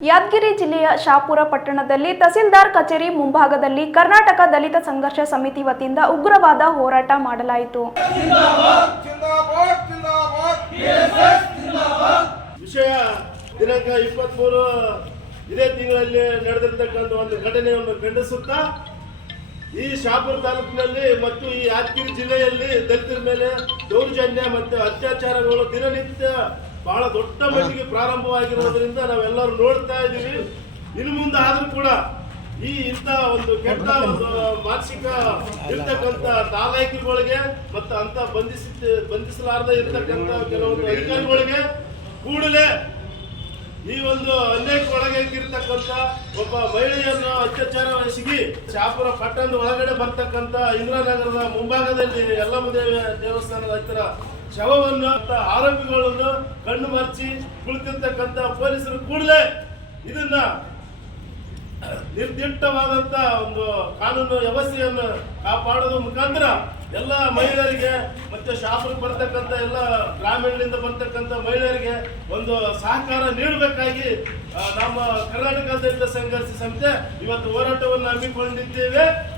ಯಾದಗಿರಿ ಜಿಲ್ಲೆಯ ಶಹಾಪುರ ಪಟ್ಟಣದಲ್ಲಿ ತಹಸೀಲ್ದಾರ್ ಕಚೇರಿ ಮುಂಭಾಗದಲ್ಲಿ ಕರ್ನಾಟಕ ದಲಿತ ಸಂಘರ್ಷ ಸಮಿತಿ ವತಿಯಿಂದ ಉಗ್ರವಾದ ಹೋರಾಟ ಮಾಡಲಾಯಿತು. ವಿಷಯ ದಿನಾಂಕ 23 ಇದೇ ತಿಂಗಳಲ್ಲಿ ನಡೆದಿರತಕ್ಕಂಥ ಒಂದು ಘಟನೆಯನ್ನು ಖಂಡಿಸುತ್ತಾ ಈ ಶಹಾಪುರ ತಾಲೂಕಿನಲ್ಲಿ ಮತ್ತು ಈ ಯಾದಗಿರಿ ಜಿಲ್ಲೆಯಲ್ಲಿ ದಲಿತರ ಮೇಲೆ ದೌರ್ಜನ್ಯ ಮತ್ತು ಅತ್ಯಾಚಾರಗಳು ದಿನನಿತ್ಯ ಬಹಳ ದೊಡ್ಡ ಮಟ್ಟಿಗೆ ಪ್ರಾರಂಭವಾಗಿರುವುದರಿಂದ ನಾವೆಲ್ಲರೂ ನೋಡ್ತಾ ಇದ್ದೀವಿ. ಇನ್ನು ಮುಂದೆ ಆದ್ರೂ ಕೂಡ ಈ ಇಂಥ ಒಂದು ಕೆಟ್ಟ ಒಂದು ಮಾನಸಿಕ ಇರ್ತಕ್ಕಂಥ ನಾಲಾಯಕಿಗಳಿಗೆ ಮತ್ತು ಅಂತ ಬಂಧಿಸಲಾರದೆ ಇರ್ತಕ್ಕಂಥ ಕೆಲವೊಂದು ಅಧಿಕಾರಿಗಳಿಗೆ ಕೂಡಲೇ ಈ ಒಂದು ಅನ್ಯಾಯಕ್ಕೆ ಒಳಗಾಗಿರ್ತಕ್ಕಂಥ ಒಬ್ಬ ಮಹಿಳೆಯನ್ನು ಅತ್ಯಾಚಾರ ಎಸಗಿ ಶಹಾಪುರ ಪಟ್ಟಣದ ಒಳಗಡೆ ಬರ್ತಕ್ಕಂಥ ಇಂದಿರಾನಗರದ ಮುಂಭಾಗದಲ್ಲಿ ಯಲ್ಲಮ್ಮ ದೇವಸ್ಥಾನದ ಹತ್ತಿರ ಶವವನ್ನು ಆರೋಪಿಗಳನ್ನು ಕಣ್ಣು ಮರ್ಚಿ ಕುಳಿತಿರ್ತಕ್ಕಂಥ ಪೊಲೀಸರು ಕೂಡಲೇ ಇದನ್ನ ನಿರ್ದಿಷ್ಟವಾದಂತ ಒಂದು ಕಾನೂನು ವ್ಯವಸ್ಥೆಯನ್ನು ಕಾಪಾಡೋದ್ರ ಮುಖಾಂತರ ಎಲ್ಲ ಮಹಿಳೆಯರಿಗೆ ಮತ್ತೆ ಶಹಾಪುರಕ್ಕೆ ಬರ್ತಕ್ಕಂಥ ಎಲ್ಲ ಗ್ರಾಮೀಣದಿಂದ ಬರ್ತಕ್ಕಂಥ ಮಹಿಳೆಯರಿಗೆ ಒಂದು ಸಹಕಾರ ನೀಡಬೇಕಾಗಿ ನಮ್ಮ ಕರ್ನಾಟಕ ದಲಿತ ಸಂಘರ್ಷ ಸಮಿತಿ ಇವತ್ತು ಹೋರಾಟವನ್ನು ಹಮ್ಮಿಕೊಂಡಿದ್ದೇವೆ.